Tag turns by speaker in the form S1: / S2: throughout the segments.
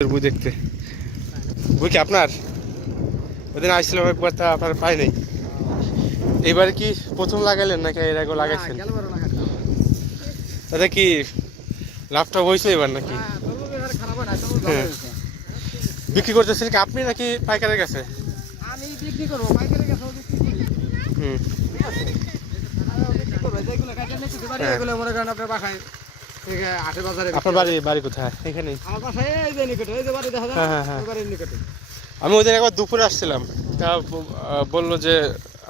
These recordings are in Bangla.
S1: বই দেখতে। বই কি আপনার? ওদিন আসছিলাম একবার তা আপনার পাই নাই। এবারে কি প্রথম লাগাইলেন নাকি এর আগে লাগাইছেন? তাতে কি লাভটা হয়েছে এবার নাকি? হ্যাঁ। বিক্রি করতেছেন কি আপনি নাকি পাইকারের কাছে? হুম। হ্যাঁ।
S2: আপনার
S1: বাড়ি বাড়ি কোথায়? এখানে।
S2: বাড়ি
S1: হ্যাঁ, হ্যাঁ।
S2: ওই বাড়ির নিকটে।
S1: আমি ওদের একবার দুপুরে আসছিলাম। তা বলল যে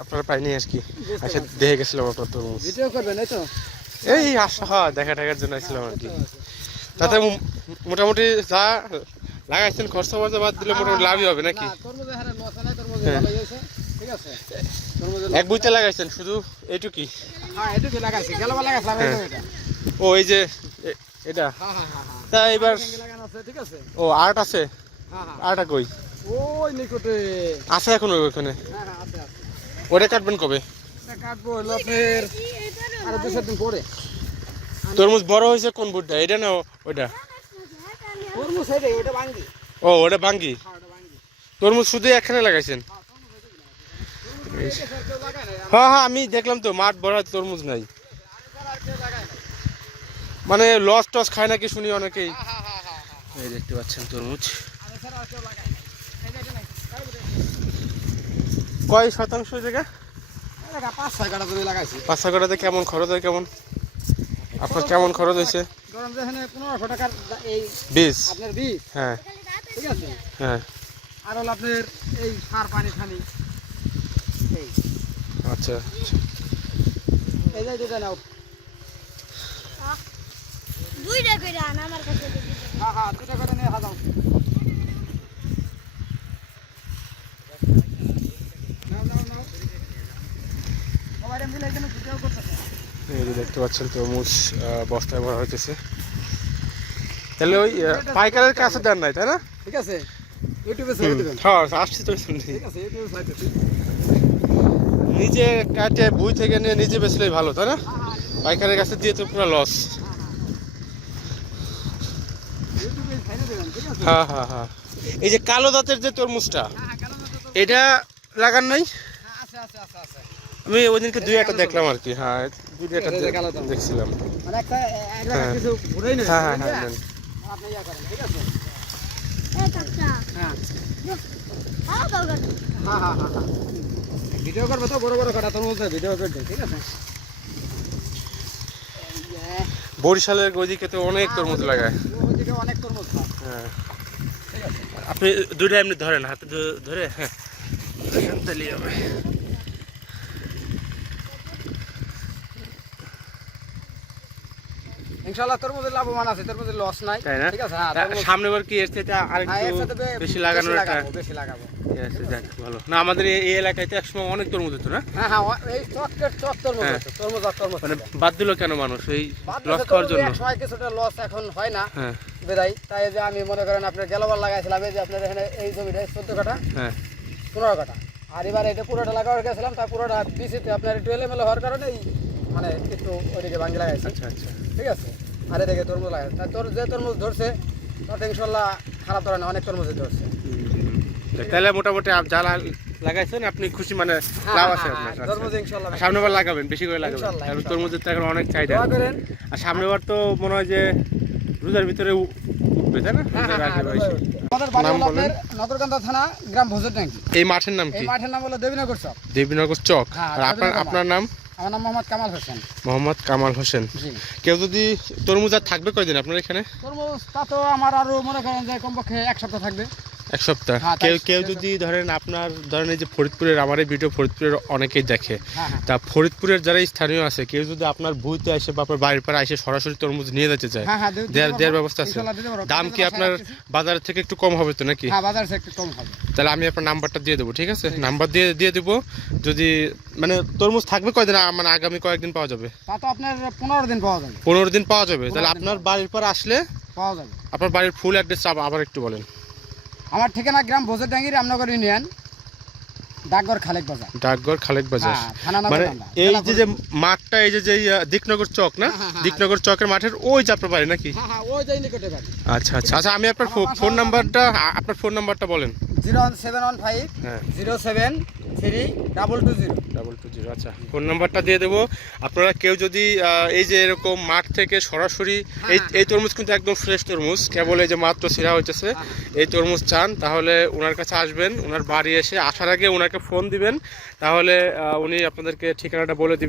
S1: আপনার পাইনি আর কি। আচ্ছা দেখে গেছিলাম আপনার তরমুজ।
S2: ভিডিও করবেন এই তো?
S1: এই আসা হয় দেখা টাকার জন্য আসছিলাম আর কি। তাতে মোটামুটি যা লাগাইছেন খরচা বর্চা বাদ দিলে মোটামুটি লাভই হবে নাকি? এক বুইতে লাগাইছেন শুধু এইটুকি
S2: হ্যাঁ এটুকু
S1: ও এই যে এটা?
S2: হ্যাঁ হ্যাঁ হ্যাঁ
S1: তা এবার ও আর্ট আছে?
S2: হ্যাঁ
S1: কই?
S2: ওই নিকটে।
S1: আছে এখন ওখানে ওটা কাটবেন কবে?
S2: কাটবো হলো আপনার আরও দু চার দিন পরে।
S1: তরমুজ বড় হয়েছে কোন বুটটা? এটা না ওইটা?
S2: তরমুজ ওটা ভাঙ্গি।
S1: ও ওটা বাঙ্গি
S2: ওটা
S1: তরমুজ শুধু এখানে লাগাইছেন? হ্যাঁ হ্যাঁ আমি দেখলাম তো মাঠ ভরা তরমুজ নাই। মানে লস টস খায় নাকি শুনি অনেকেই। এই দেখতে পাচ্ছেন তরমুজ। কয় শতাংশ জায়গা
S2: পাঁচ ছয় কাটা জমি লাগাইছি।
S1: পাঁচ কাটাতে কেমন খরচ হয় কেমন? আপনার কেমন খরচ হয়েছে?
S2: ধরেন পনেরোশো টাকার এই
S1: বীজ।
S2: আপনার বীজ।
S1: হ্যাঁ।
S2: ঠিক আছে?
S1: হ্যাঁ।
S2: আর হলো আপনার এই সার পানি ফানি
S1: আচ্ছা
S2: এই যে যেটা নাও।
S3: দুইটা করে আন আমার কাছে।
S2: হ্যাঁ হ্যাঁ করে নিয়ে হাজাও
S1: এই যে দেখতে পাচ্ছেন তরমুজ বস্তায় ভরা হইতেছে। তাহলে ওই পাইকারের কাছে দেন নাই তাই না?
S2: ঠিক আছে। ইউটিউবে ছেড়ে দেবেন।
S1: হ্যাঁ আসছি তো শুনছি
S2: ঠিক আছে ইউটিউবে ছেড়ে দেবেন
S1: নিজে কাটে বই থেকে নিয়ে নিজে বেচলেই ভালো তাই না?
S2: হ্যাঁ
S1: পাইকারের কাছে দিয়ে তো পুরো লস
S2: ইউটিউবে ছেড়ে দেবেন ঠিক আছে
S1: হ্যাঁ হ্যাঁ হ্যাঁ এই যে কালো দাঁতের যে তরমুজটা
S2: হ্যাঁ হ্যাঁ
S1: এটা লাগান নাই
S2: হ্যাঁ
S1: আমি ওই দিনকে দুই একটা দেখলাম আর কি হ্যাঁ দুই একটা। দেখছিলাম হ্যাঁ। হ্যাঁ হ্যাঁ হ্যাঁ
S2: হ্যাঁ হ্যাঁ হ্যাঁ হ্যাঁ হ্যাঁ বড় আছে
S1: বরিশালের ওইদিকে তো অনেক তরমুজ লাগায় আপনি দুইটা এমনি ধরেন হাতে ধরে হ্যাঁ। দেখেন হবে
S2: ইনশাআল্লাহ তরমুজের লাভবান আছে তরমুজের লস নাই। ঠিক আছে হ্যাঁ
S1: সামনে বার কি এর থেকে
S2: হ্যাঁ,
S1: আরেকটু বেশি লাগানোর একটা
S2: বেশি লাগাবো।
S1: আছে, যাক, ভালো। না আমাদের এই এই এলাকায় তো একসময় অনেক তরমুজ হতো না?
S2: হ্যাঁ হ্যাঁ এই চক তরমুজ
S1: হ্যাঁ।
S2: তরমুজ তরমুজ
S1: মানে বাদ দিল কেন মানুষ এই লস খাওয়ার জন্য?
S2: কিছুটা লস এখন হয় না।
S1: হ্যাঁ
S2: বেদাই তাই যে আমি মনে করেন আপনার গেলবার লাগাইছিলাম এই যে আপনার এখানে এই জমিটা চোদ্দ কাটা
S1: হ্যাঁ।
S2: পনেরো কাটা আর এবার এটা পুরোটা লাগাবার গেছিলাম তার পুরোটা বিসিতে আপনার একটু এলোমেলো হওয়ার কারণে মানে একটু ওইদিকে ভাঙ্গি লাগাইছি।
S1: আচ্ছা আচ্ছা।
S2: ঠিক আছে? আর এদিকে তরমুজ লাগাই তাই তোর যে তরমুজ ধরছে তাতে ইনশাল্লাহ খারাপ ধরে না অনেক তরমুজে ধরছে।
S1: তাহলে মোটামুটি যা লাগাইছেন আপনি খুশি মানে লাভ আছে আপনার। আচ্ছা।
S2: তরমুজ ইনশাল্লাহ
S1: আর সামনে বার লাগাবেন বেশি করে লাগাবেন। তরমুজের তো এখন অনেক চাহিদা। আর সামনে বার তো মনে হয় যে রোজার ভিতরে উঠবে তাই না?
S2: হ্যাঁ,
S1: রোজার
S2: হ্যাঁ,
S1: আগে
S2: হ্যাঁ, নগরকান্দা থানা গ্রাম
S1: এই মাঠের নাম কি?
S2: মাঠের নাম হলো দেবীনগর চক।
S1: দেবীনগর চক। আর আপনার আপনার নাম?
S2: আমার নাম মোহাম্মদ কামাল হোসেন।
S1: মোহাম্মদ কামাল হোসেন। কেউ যদি তরমুজ আর থাকবে কয়দিন আপনার এখানে?
S2: তরমুজ তা তো আমার আরও মনে করেন যে কমপক্ষে এক সপ্তাহ থাকবে।
S1: এক সপ্তাহ।
S2: হ্যাঁ,
S1: কেউ কেউ যদি ধরেন আপনার ধরেন এই যে ফরিদপুরের আমার এই ভিডিও ফরিদপুরের অনেকেই দেখে।
S2: হ্যাঁ হ্যাঁ
S1: তা ফরিদপুরের যারা স্থানীয় আছে কেউ যদি আপনার বইতে আসে বা আপনার বাড়ির পাড়ে এসে সরাসরি তরমুজ নিয়ে যেতে চায় দেওয়ার দেওয়ার ব্যবস্থা আছে। দাম কি আপনার। বাজার থেকে একটু কম হবে তো নাকি?
S2: হ্যাঁ বাজার একটু কম হবে।
S1: তাহলে আমি আপনার নাম্বারটা দিয়ে দেবো ঠিক আছে? নাম্বার দিয়ে দিয়ে দেবো যদি মানে তরমুজ থাকবে কয়দিন? মানে আগামী কয়েকদিন পাওয়া যাবে।
S2: তা তো আপনার পনেরো দিন পাওয়া যাবে।
S1: পনেরো দিন পাওয়া যাবে। তাহলে আপনার বাড়ির পর আসলে
S2: পাওয়া যাবে।
S1: আপনার বাড়ির ফুল অ্যাড্রেস আবার একটু বলেন।
S2: আমার ঠিকানা গ্রাম ভোজের ডাঙ্গি রামনগর ইউনিয়ন ডাকঘর খালেক বাজার।
S1: ডাকঘর খালেক বাজার।
S2: হ্যাঁ,
S1: মানে এই যে যে মাঠটা এই যে যে দিকনগর চক না?
S2: হ্যাঁ, হ্যাঁ।
S1: দিকনগর চকের মাঠের ওই যে আপনার বাড়ি নাকি? আচ্ছা আচ্ছা। আচ্ছা আমি আপনার ফোন। নাম্বারটা আপনার ফোন নাম্বারটা বলেন।
S2: Zero one seven one five zero seven three double two zero.
S1: Double two zero আচ্ছা ফোন নাম্বারটা দিয়ে দেবো। আপনারা কেউ যদি এই যে এরকম মাঠ থেকে সরাসরি এই এই তরমুজ কিন্তু একদম ফ্রেশ তরমুজ কেবল এই যে মাত্র সিরা হইতেছে এই তরমুজ চান তাহলে ওনার কাছে আসবেন ওনার বাড়ি এসে আসার আগে ওনাকে ফোন দিবেন তাহলে উনি আপনাদেরকে ঠিকানাটা বলে দিবেন।